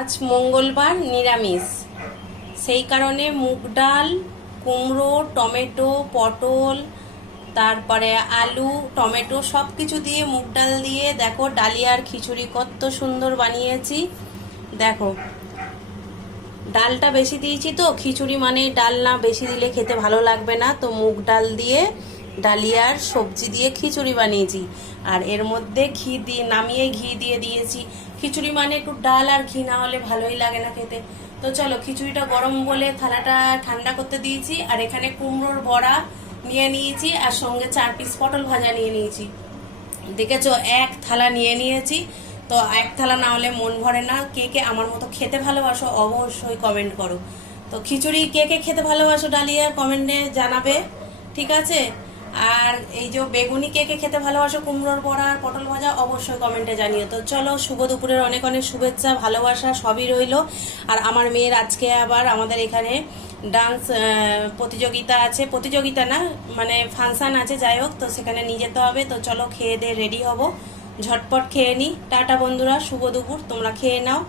আজ মঙ্গলবার নিরামিষ, সেই কারণে মুগ ডাল, কুমড়ো, টমেটো, পটল, তারপরে আলু, টমেটো সব কিছু দিয়ে মুগ ডাল দিয়ে দেখো ডালিয়ার খিচুড়ি কত সুন্দর বানিয়েছি। দেখো ডালটা বেশি দিয়েছি তো, খিচুড়ি মানে ডাল না বেশি দিলে খেতে ভালো লাগবে না, তো মুগ ডাল দিয়ে ডালিয়ার সবজি দিয়ে খিচুড়ি বানিয়েছি। আর এর মধ্যে ঘি দিয়ে নামিয়ে ঘি দিয়ে দিয়েছি। খিচুড়ি মানে একটু ডাল আর ঘি না হলে ভালোই লাগে না খেতে। তো চলো, খিচুড়িটা গরম বলে থালাটা ঠান্ডা করতে দিয়েছি। আর এখানে কুমড়োর বড়া নিয়ে নিয়েছি, আর সঙ্গে 4 পিস পটল ভাজা নিয়ে নিয়েছি। দেখেছো, এক থালা নিয়ে নিয়েছি। তো এক থালা না হলে মন ভরে না। কে কে আমার মতো খেতে ভালোবাসো অবশ্যই কমেন্ট করো। তো খিচুড়ি কে কে খেতে ভালোবাসো ডালিয়ার কমেন্টে জানাবে, ঠিক আছে? আর এই যে বেগুনি কে কে খেতে ভালোবাসো, কুমড়োর বড়া আর পটল ভাজা অবশ্যই কমেন্টে জানিও। তো চলো, শুভ দুপুরের অনেক অনেক শুভেচ্ছা, ভালোবাসা সবই রইলো। আর আমার মেয়ের আজকে আবার আমাদের এখানে ডান্স প্রতিযোগিতা আছে, প্রতিযোগিতা না মানে ফাংশন আছে, যাই হোক, তো সেখানে নিয়ে যেতে হবে। তো চলো খেয়ে দিয়ে রেডি হব, ঝটপট খেয়ে নিই। টাটা বন্ধুরা, শুভ দুপুর, তোমরা খেয়ে নাও।